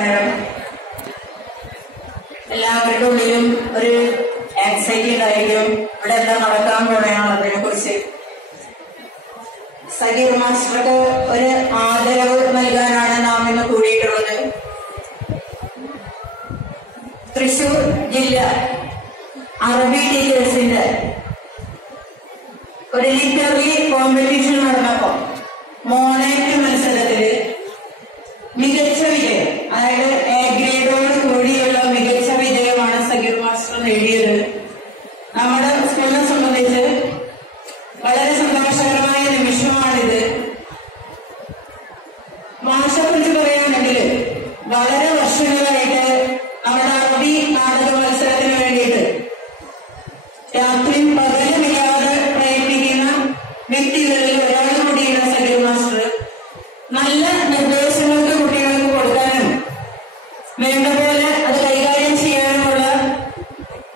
നമസ്കാരം. എല്ലാവരുടെ ഉള്ളിലും ഒരു ആൻസൈറ്റി ആയിരിക്കും ഇവിടെ എന്താ നടക്കാൻ പോണെന്നുള്ളതിനെ കുറിച്ച്. സഗീർ മാസ്റ്റർക്ക് ഒരു ആദരവ് നൽകാനാണ് നാം ഇന്ന് കൂടിയിട്ടുള്ളത്. തൃശൂർ ജില്ല അറബി ടീച്ചേഴ്സിന്റെ ഒരു ലിറ്റററി കോമ്പറ്റീഷൻ നടന്നപ്പോ മോണേറ്റ് നല്ല നിർദ്ദേശങ്ങൾക്ക് കുട്ടികൾക്ക് കൊടുക്കാനും വേണ്ട പോലെ അത് കൈകാര്യം ചെയ്യാനുമുള്ള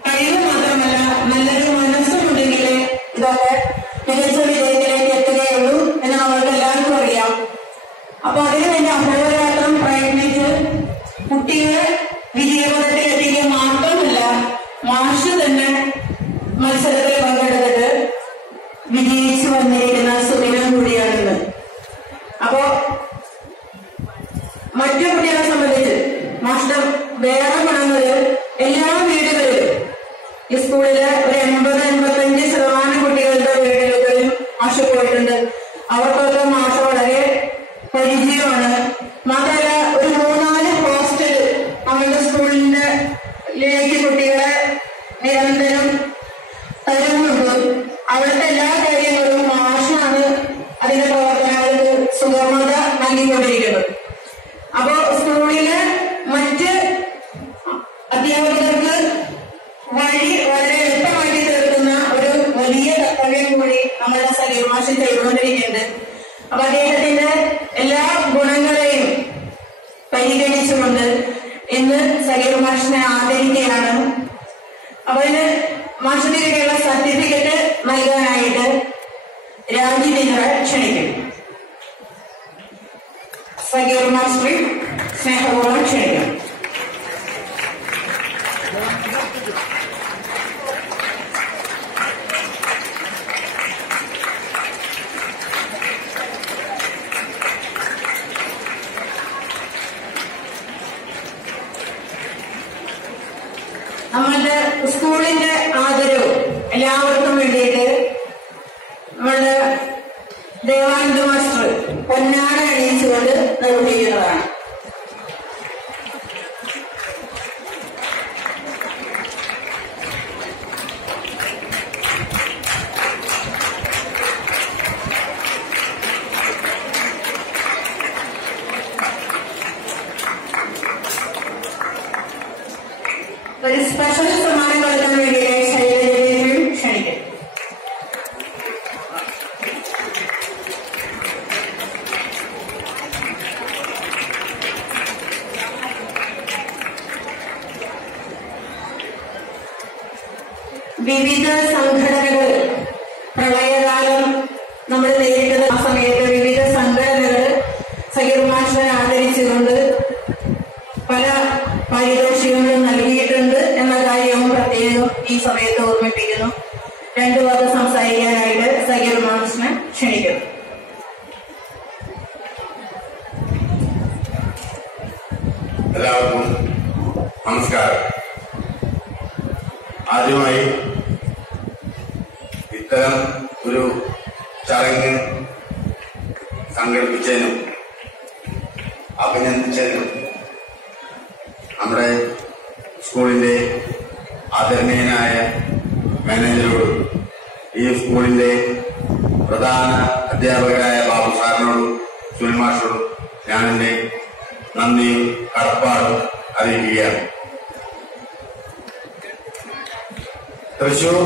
കഴിവ് മാത്രമല്ല നല്ലൊരു മനസ്സുമുണ്ടെങ്കിൽ ഇതൊക്കെ മികച്ച വിജയത്തിലേക്ക് എത്തുകയുള്ളൂ എന്ന് നമ്മൾക്ക് എല്ലാവർക്കും അറിയാം. അപ്പൊ അതിന് വേണ്ടി അഹോരാത്രം പ്രയത്നിച്ച് കുട്ടികളെ വിജയപഥത്തിൽ എത്തിക്കുക മാത്രമല്ല മാഷ് തന്നെ മത്സരത്തിൽ പങ്കെടുത്തിട്ട് വിജയിച്ചു വന്നിരിക്കുന്ന സുദിനം കൂടിയാണിന്ന് അപ്പോ മറ്റു കുട്ടികളെ സംബന്ധിച്ച് മാസ്റ്റർ വേറെ കാണുന്നത് എല്ലാ വീടുകളിലും ഈ സ്കൂളിലെ ഒരു എൺപത് എൺപത്തഞ്ച് ശതമാനം കുട്ടികളുടെ വീടുകളിലും മാഷ് പോയിട്ടുണ്ട് അവർക്കൊക്കെ മാഷ് പരിഗണിച്ചുകൊണ്ട് ഇന്ന് സലീം മാഷിനെ ആദരിക്കുകയാണ്. അവന് അതിന് മാഷിന് കീഴിലുള്ള സർട്ടിഫിക്കറ്റ് നൽകാനായിട്ട് രാജ്യത്തിനെ ക്ഷണിക്കും സഗീർ മാഷ്ട്രി സ്നേഹപൂർവം ക്ഷണിക്കും വിവിധ സംഘടനകൾ പ്രളയകാലം നമ്മൾ നേരിടുന്ന ആ സമയത്ത് വിവിധ സംഘടനകൾ സഗീർ മാഷിനെ ആദരിച്ചുകൊണ്ട് പല പാരിതോഷികങ്ങളും നൽകിയിട്ടുണ്ട് എന്ന കാര്യവും പ്രത്യേകം ഈ സമയത്ത് ഓർമ്മിപ്പിക്കുന്നു. രണ്ടു വാക്ക് സംസാരിക്കാനായിട്ട് സഗീർ മാഷിനെ ക്ഷണിക്കുന്നു എല്ലാവർക്കും നമസ്കാരം ആദ്യമായി ഇത്തരം ഒരു ചടങ്ങ് സംഘടിപ്പിച്ചതിനും അഭിനന്ദിച്ചതിനും നമ്മുടെ സ്കൂളിന്റെ ആദരണീയനായ മാനേജറോട് ഈ സ്കൂളിന്റെ പ്രധാന അധ്യാപകരായ ബാബു സാറിനോടും സുനിൽ മാഷോടും ഞാനെന്റെ നന്ദിയും കടപ്പാടും അറിയിക്കുകയാണ്. തൃശൂർ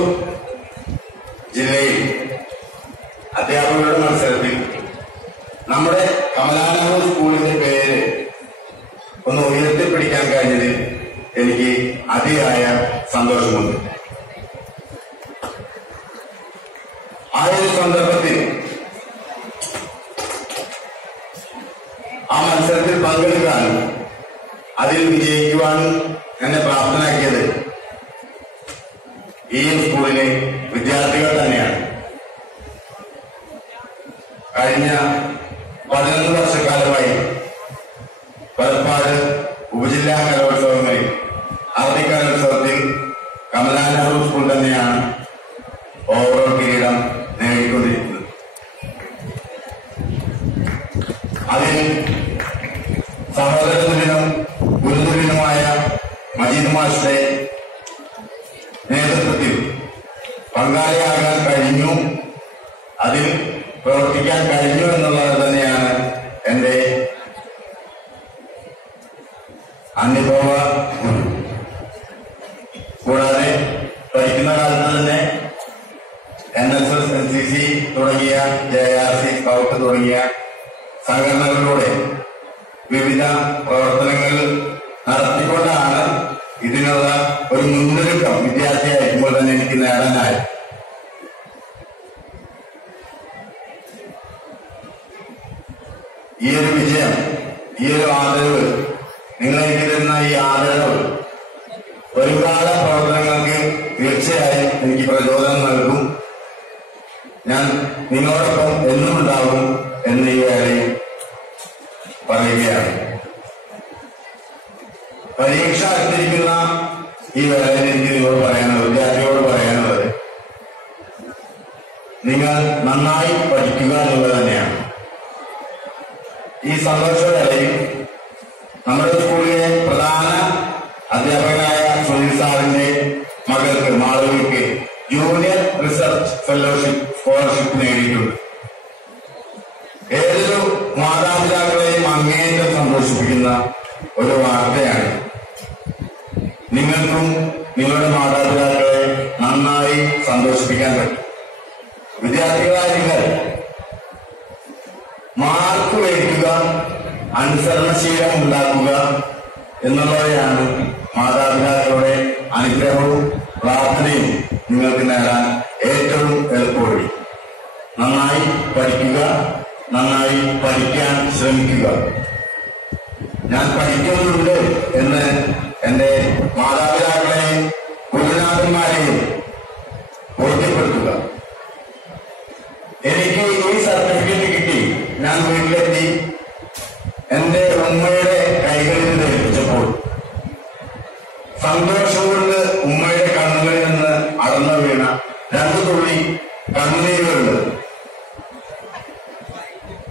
ജില്ലയിൽ അധ്യാപകരുടെ മത്സരത്തിൽ നമ്മുടെ കമലാനന്ദ സ്കൂളിന്റെ പേര് ഒന്ന് ഉയർത്തിപ്പിടിക്കാൻ കഴിഞ്ഞതിൽ എനിക്ക് അതിയായ സന്തോഷമുണ്ട് ആ ഒരു സന്ദർഭത്തിൽ ആ മത്സരത്തിൽ പങ്കെടുക്കാനും അതിൽ വിജയിക്കുവാൻ എന്നെ പ്രാപ്തനാക്കിയത് ഈ സ്കൂളിലെ വിദ്യാർത്ഥികൾ തന്നെയാണ്. കഴിഞ്ഞ പതിനൊന്ന് വർഷക്കാലമായി പലപ്പാട് ഉപജില്ലാ കലോത്സവങ്ങളിൽ അറബി കലോത്സവത്തിൽ കമലാ നെഹ്റു സ്കൂൾ തന്നെയാണ് ഓവറോൾ കിരീടം നേടിക്കൊണ്ടിരിക്കുന്നത്. അതിൽ സഹോദരതുല്യനും ഗുരുതുല്യനുമായ മജീദ് മാസ്റ്ററെ പങ്കാളിയാകാൻ കഴിഞ്ഞു. അതിൽ പ്രവർത്തിക്കാൻ കഴിഞ്ഞു എന്നുള്ളത് തന്നെയാണ് എന്റെ അനുഭവ ഗുരു കൂടാതെ പഠിക്കുന്ന കാലത്ത് തന്നെ N S S N C C തുടങ്ങിയ ജെ ആർ സി സ്കൗട്ട് തുടങ്ങിയ സംഘടനകളിലൂടെ വിവിധ പ്രവർത്തനങ്ങൾ നടത്തിക്കൊണ്ടാണ് ഇതിനുള്ള ഒരു മുന്നൊരുക്കം വിദ്യാർത്ഥിയായിരിക്കുമ്പോൾ തന്നെ എനിക്ക് നേടാനായി ഈ ഒരു വിജയം ഈ ഒരു ആദരവ് എനിക്ക് തരുന്ന ഈ ആദരവ് ഒരുപാട് പ്രവർത്തനങ്ങൾക്ക് തീർച്ചയായും എനിക്ക് പ്രചോദനം നൽകും. ഞാൻ നിങ്ങളോടൊപ്പം എന്നും ഉണ്ടാകും എന്ന് ഈ വേളയിൽ പറയുകയാണ്. പരീക്ഷ അടുത്തിരിക്കുന്ന ഈ വേളയിൽ എനിക്ക് നിങ്ങളോട് പറയാനുള്ളത് വിദ്യാർത്ഥികളോട് പറയാനുള്ളത് നിങ്ങൾ നന്നായി പഠിക്കുക എന്നുള്ളത് തന്നെയാണ്. ഈ സന്തോഷവേളയിൽ നമ്മുടെ സ്കൂളിലെ പ്രധാന അധ്യാപകനായ സുനിൽ സാറിന്റെ മകൾക്ക് മാളവിക്ക് ജൂനിയർ റിസർച്ച് ഫെലോഷിപ്പ് സ്കോളർഷിപ്പ് നേടിയിട്ടുണ്ട്. ഏതൊരു മാതാപിതാക്കളെയും അങ്ങേയറ്റം സന്തോഷിപ്പിക്കുന്ന ഒരു വാർത്തയാണ് നിങ്ങൾക്കും നിങ്ങളുടെ മാതാപിതാക്കളെ നന്നായി സന്തോഷിപ്പിക്കാൻ പറ്റും. വിദ്യാർത്ഥികളായ നിങ്ങൾ മാർക്ക് മേടിക്കുക അനുസരണശീലം ഉണ്ടാക്കുക എന്നുള്ളവയാണ് മാതാപിതാക്കളുടെ അനുഗ്രഹവും പ്രാർത്ഥനയും നിങ്ങൾക്ക് നേടാൻ ഏറ്റവും എളുപ്പവഴി. നന്നായി പഠിക്കുക നന്നായി പഠിക്കാൻ ശ്രമിക്കുക. ഞാൻ പഠിക്കുന്നുണ്ട് എന്ന് എന്റെ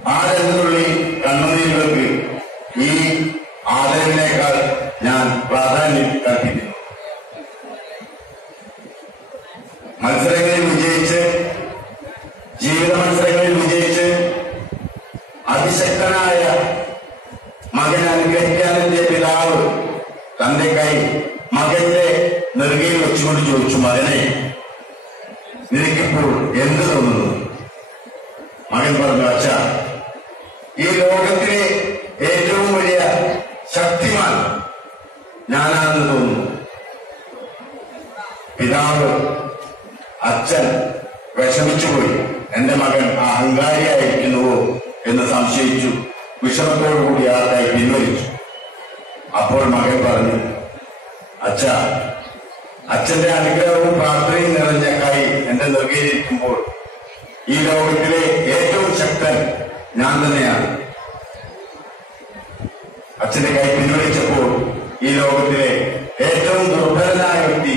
ആ രണ്ടു കണ്ണുനീരുകൾക്ക് ഈ ആദരവിനേക്കാൾ ഞാൻ പ്രാധാന്യം കൽപ്പിക്കുന്നു മത്സരങ്ങളിൽ വിജയിച്ച് ജീവിത മത്സരങ്ങളിൽ വിജയിച്ച് അതിശക്തനായ മകൻ അനുഗ്രഹിക്കാനെത്തിയ പിതാവ് തന്റെ കൈ മകന്റെ നെറുകയിൽ വെച്ചുകൊണ്ട് ചോദിച്ചു മകനെ നിനക്കിപ്പോൾ എന്ത് തോന്നുന്നു? മകൻ പറഞ്ഞു അച്ഛ ഈ ലോകത്തിലെ ഏറ്റവും വലിയ ശക്തിമാൻ ഞാനാണെന്ന് തോന്നുന്നു. പിതാവ് അച്ഛൻ വിഷമിച്ചുപോയി. എന്റെ മകൻ അഹങ്കാരിയായിരിക്കുന്നുവോ എന്ന് സംശയിച്ചു. വിഷമത്തോടുകൂടി ആ കൈ പിൻവലിച്ചു. അപ്പോൾ മകൻ പറഞ്ഞു അച്ഛ അച്ഛന്റെ അനുഗ്രഹവും പ്രാർത്ഥനയും നിറഞ്ഞ കൈ എന്റെ നിർഗീകരിക്കുമ്പോൾ ഈ ലോകത്തിലെ ഏറ്റവും ശക്തൻ ഞാൻ തന്നെയാണ്. അച്ഛന്റെ കൈ പിൻവലിച്ചപ്പോൾ ഈ ലോകത്തിലെ ഏറ്റവും ദുർബലനായ വ്യക്തി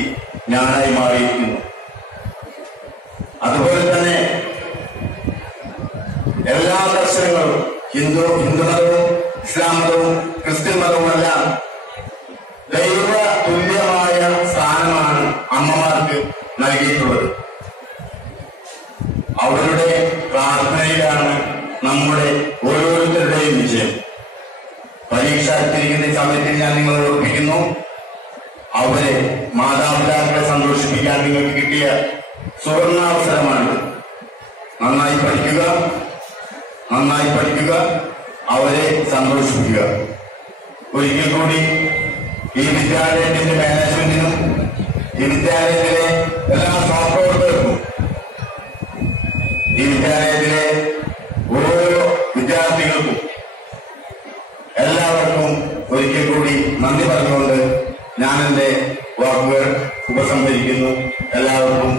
ഞാനായി മാറിയിരിക്കുന്നു. അതുപോലെ തന്നെ എല്ലാ ദർശനങ്ങളും ഹിന്ദു ഹിന്ദുമതവും ഇസ്ലാം മതവും ക്രിസ്ത്യൻ മതവുമെല്ലാം ദൈവ തുല്യമായ സ്ഥാനമാണ് അമ്മമാർക്ക് നൽകിയിട്ടുള്ളത്. അവരുടെ പ്രാർത്ഥനയിലാണ് നമ്മുടെ ഓരോരുത്തരുടെയും വിജയം. പരീക്ഷ എത്തിയിരിക്കുന്ന സമയത്ത് ഞാൻ നിങ്ങളെ ഓർപ്പിക്കുന്നു അവരെ മാതാപിതാക്കളെ സന്തോഷിപ്പിക്കാൻ നിങ്ങൾക്ക് കിട്ടിയ സുവർണാവസരമാണ്. നന്നായി പഠിക്കുക നന്നായി പഠിക്കുക അവരെ സന്തോഷിപ്പിക്കുക. ഒരിക്കൽ കൂടി ഈ വിദ്യാലയത്തിന്റെ മാനേജ്മെന്റിനും ഈ വിദ്യാലയത്തിലെ എല്ലാ സഹപ്രവർത്തകർക്കും ഈ വിദ്യാലയത്തിലെ ഓരോ വിദ്യാർത്ഥികൾക്കും എല്ലാവർക്കും ഒരിക്കൽ കൂടി നന്ദി പറഞ്ഞുകൊണ്ട് ഞാൻ എന്റെ വാക്കുകൾ ഉപസംഹരിക്കുന്നു. എല്ലാവർക്കും